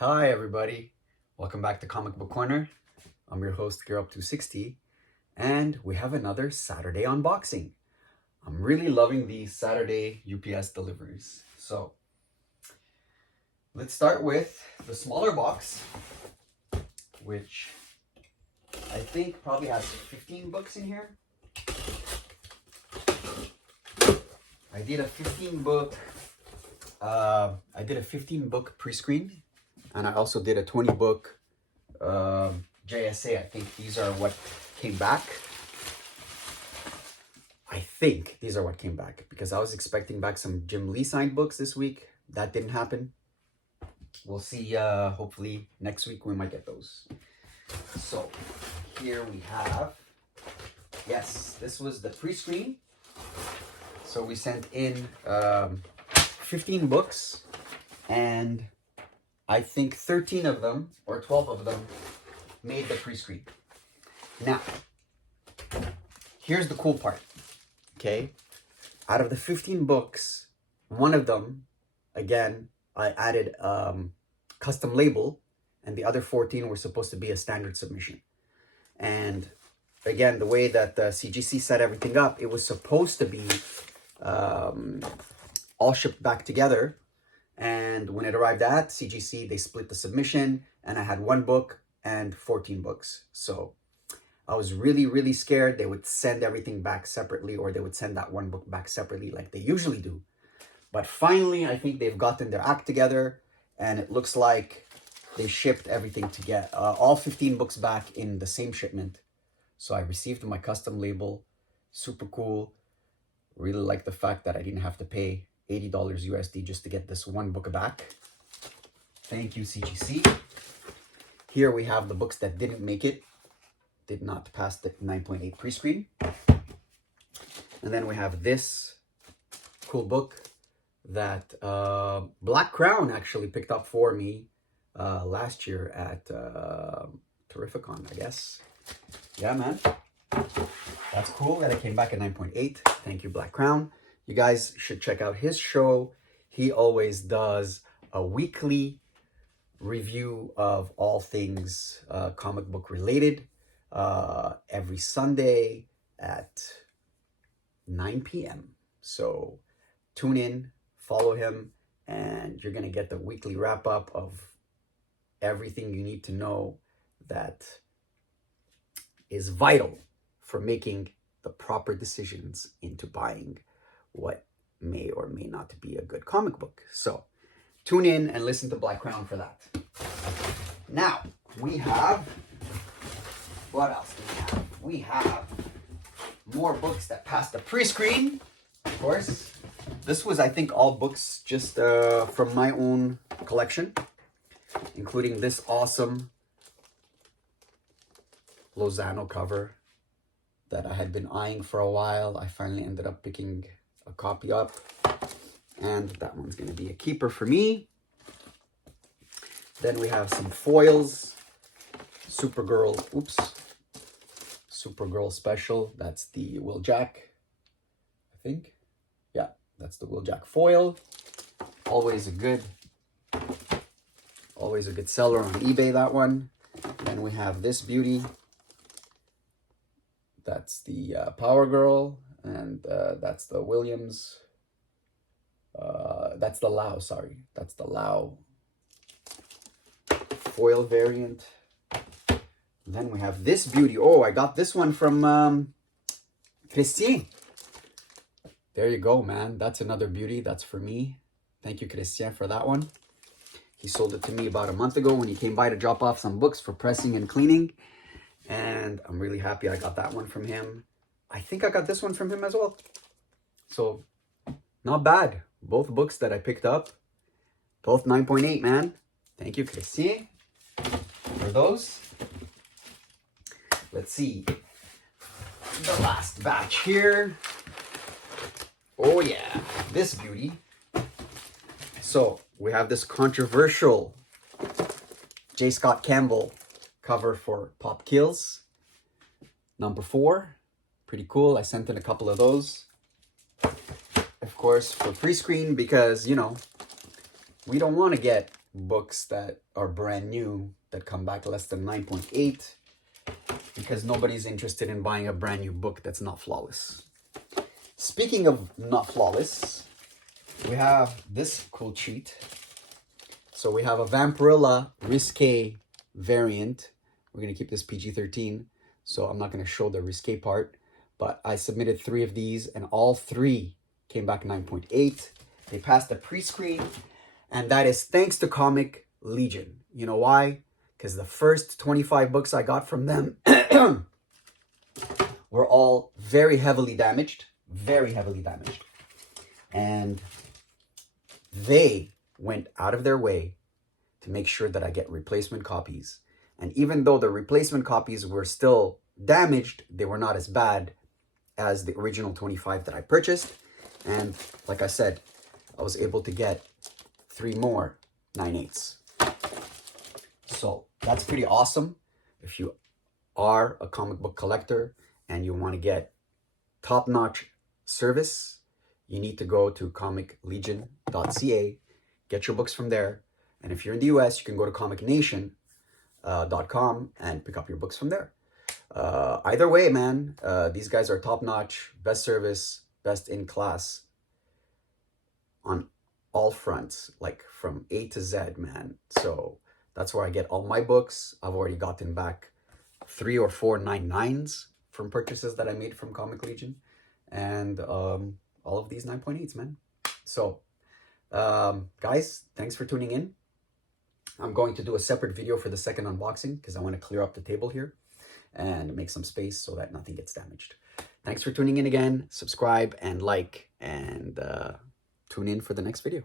Hi everybody, welcome back to Comic Book Corner. I'm your host GearUp260 and we have another Saturday unboxing. I'm really loving these Saturday UPS deliveries. So let's start with the smaller box, which I think probably has 15 books in here. I did a 15 book pre-screen, and I also did a 20 book JSA. I think these are what came back. I think these are what came back because I was expecting back some Jim Lee signed books this week. That didn't happen. We'll see. Hopefully next week we might get those. So here we have, yes, this was the pre-screen. So we sent in 15 books, and I think 13 of them or 12 of them made the pre-screen. Now, here's the cool part, okay? Out of the 15 books, one of them, again, I added custom label, and the other 14 were supposed to be a standard submission. And again, the way that the CGC set everything up, it was supposed to be all shipped back together. And when it arrived at CGC, they split the submission, and I had one book and 14 books. So I was really scared they would send everything back separately, or they would send that one book back separately like they usually do. But finally, I think they've gotten their act together, and it looks like they shipped everything to get all 15 books back in the same shipment. So I received my custom label. Super cool. Really like the fact that I didn't have to pay $80 USD just to get this one book back. Thank you, CGC. Here we have the books that didn't make it, did not pass the 9.8 pre-screen. And then we have this cool book that Black Crown actually picked up for me last year at Terrificon, I guess. Yeah, man. That's cool that it came back at 9.8. Thank you, Black Crown. You guys should check out his show. He always does a weekly review of all things comic book related every Sunday at 9 p.m. So tune in, follow him, and you're going to get the weekly wrap up of everything you need to know that is vital for making the proper decisions into buying what may or may not be a good comic book. So tune in and listen to Black Crown for that. Now, we have, what else do we have? We have more books that passed the pre-screen, of course. This was, I think, all books just from my own collection, including this awesome Lozano cover that I had been eyeing for a while. I finally ended up picking a copy up, and that one's going to be a keeper for me. Then we have some foils. Supergirl special. That's the Will Jack, I think. Yeah, that's the Will Jack foil. Always a good seller on eBay, that one. Then we have this beauty. That's the Power Girl, and that's the Williams. That's the Lau, sorry. That's the Lau foil variant. Then we have this beauty. Oh, I got this one from Christian. There you go, man. That's another beauty. That's for me. Thank you, Christian, for that one. He sold it to me about a month ago when he came by to drop off some books for pressing and cleaning. And I'm really happy I got that one from him. I think I got this one from him as well. So, not bad. Both books that I picked up, both 9.8, man. Thank you, Christian, for those. Let's see. The last batch here. Oh, yeah. This beauty. So, we have this controversial J. Scott Campbell cover for Pop Kills. Number 4. Pretty cool. I sent in a couple of those. Of course, for pre-screen because, you know, we don't want to get books that are brand new that come back less than 9.8 because nobody's interested in buying a brand new book that's not flawless. Speaking of not flawless, we have this cool cheat. So we have a Vampirilla Risque variant. We're going to keep this PG-13, so I'm not going to show the risque part. But I submitted 3 of these, and all 3 came back 9.8. They passed the pre-screen, and that is thanks to Comic Legion. You know why? Because the first 25 books I got from them were all very heavily damaged. And they went out of their way to make sure that I get replacement copies. And even though the replacement copies were still damaged, they were not as bad as the original 25 that I purchased. And like I said, I was able to get 3 more 9/8. So that's pretty awesome. If you are a comic book collector and you want to get top-notch service, you need to go to comiclegion.ca, get your books from there. And if you're in the US, you can go to comicnation.com and pick up your books from there. Either way, man, these guys are top-notch, best service, best in class on all fronts, like from A to Z, man. So that's where I get all my books. I've already gotten back 3 or 4 9.9s from purchases that I made from Comic Legion, and all of these 9.8s, man. So guys, thanks for tuning in. I'm going to do a separate video for the second unboxing because I want to clear up the table here and make some space so that nothing gets damaged. Thanks for tuning in again. Subscribe and like, and tune in for the next video.